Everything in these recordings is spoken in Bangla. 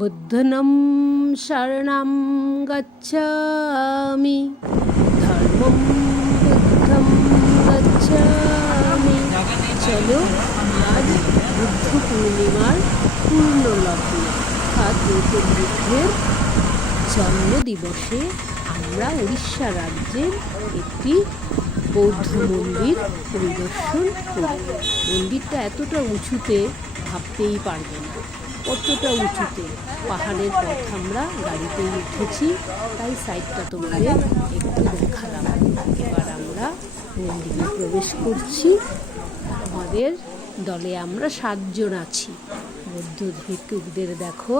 বুদ্ধনম শরণম গচ্ছামি ধর্মম বুদ্ধম গচ্ছামি চলো আজ বুদ্ধ পূর্ণিমার পূর্ণ লগ্নে অর্থাৎ গৌতম বুদ্ধের জন্মদিবসে আমরা উড়িষ্যা রাজ্যের একটি বৌদ্ধ মন্দির পরিদর্শন করি। মন্দিরটা এতটা উঁচুতে ভাবতেই পারবে না। কতটা উঁচুতে? পাহাড়ের পথ আমরা গাড়িতে উঠেছি, তাই সাইডটা তোমাদের একটু দেখালাম। এবার আমরা মন্দিরে প্রবেশ করছি। আমাদের দলে আমরা সাতজন আছি। বৌদ্ধ ভিক্ষুকদের দেখো,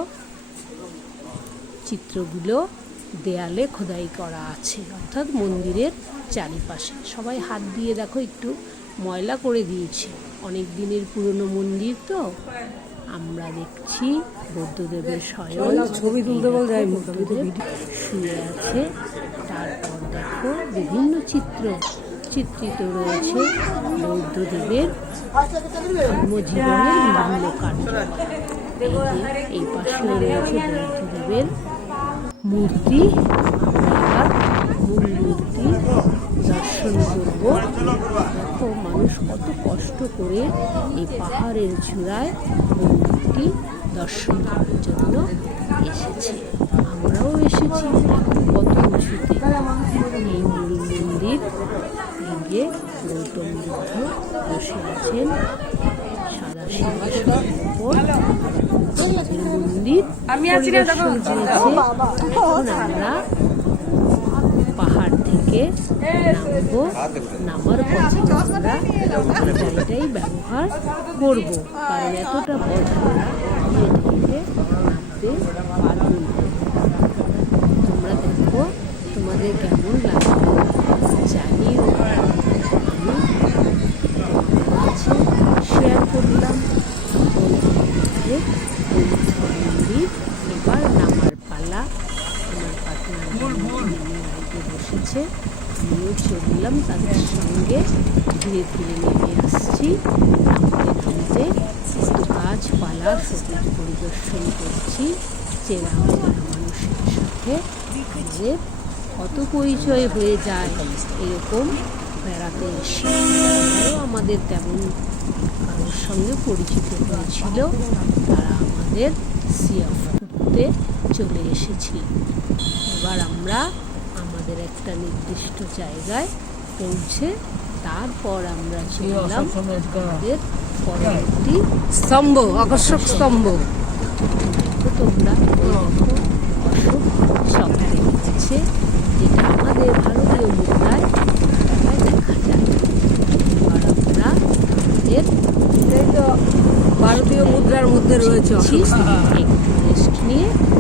চিত্রগুলো দেয়ালে খোদাই করা আছে, অর্থাৎ মন্দিরের চারিপাশে। সবাই হাত দিয়ে দেখো, একটু ময়লা করে দিয়েছে। অনেক দিনের পুরনো মন্দির তো? আমরা দেখছি বৌদ্ধদেবের স্বয়ং ছবি তুলতে বল যাই মুখ শুয়ে আছে। তারপর দেখো বিভিন্ন চিত্র। চিত্রিত রয়েছে বৌদ্ধদেবের কর্মজীবনের বিভিন্ন কাণ্ড এই পাশে রয়েছে বৌদ্ধদেবের মূর্তি। আমরা মূল মূর্তি দর্শন করব। দেখো মানুষ কত কষ্ট করে এই পাহাড়ের চূড়ায় মন্দিরটি দর্শন করার জন্য এসেছে। আমরাও এসেছি কত উঁচুতে এই মূল মন্দির এই যে গৌতম বুদ্ধ বসে আছেন। সাদা সিংহাসনের উপর। মন্দির। পরিদর্শন চলছে। এখন আমরা পাহাড় থেকে নামবো। নামার পথে আমরা গাড়িটাই ব্যবহার করব। কারণ এতটা পথ বসেছে আমিও চললাম তাদের সঙ্গে। ধীরে ধীরে নেমে আসছি। নামতে নামতে কত গাছপালা সবুজ পরিদর্শন করছি। চেনা মানুষের সাথে। আমাদের কত পরিচয় হয়ে যায় এরকম বেড়াতে এসে? আমাদের তেমন কারোর সঙ্গে পরিচিত হয়েছিল। তারা আমাদের সিএফ করতে চলে এসেছি। এবার আমরা আমাদের একটা নির্দিষ্ট জায়গায় পৌঁছে তারপর আমরা চললাম আমাদের পরবর্তী স্তম্ভ আকর্ষক স্তম্ভ। তোমরা অশোক শব্দ হচ্ছে যেটা আমাদের ভারতীয় মুদ্রায় টাকায় দেখা যায়। এবার আমরা আমাদের ভারতীয় মুদ্রার মধ্যে রয়েছে অশোক। একটু ini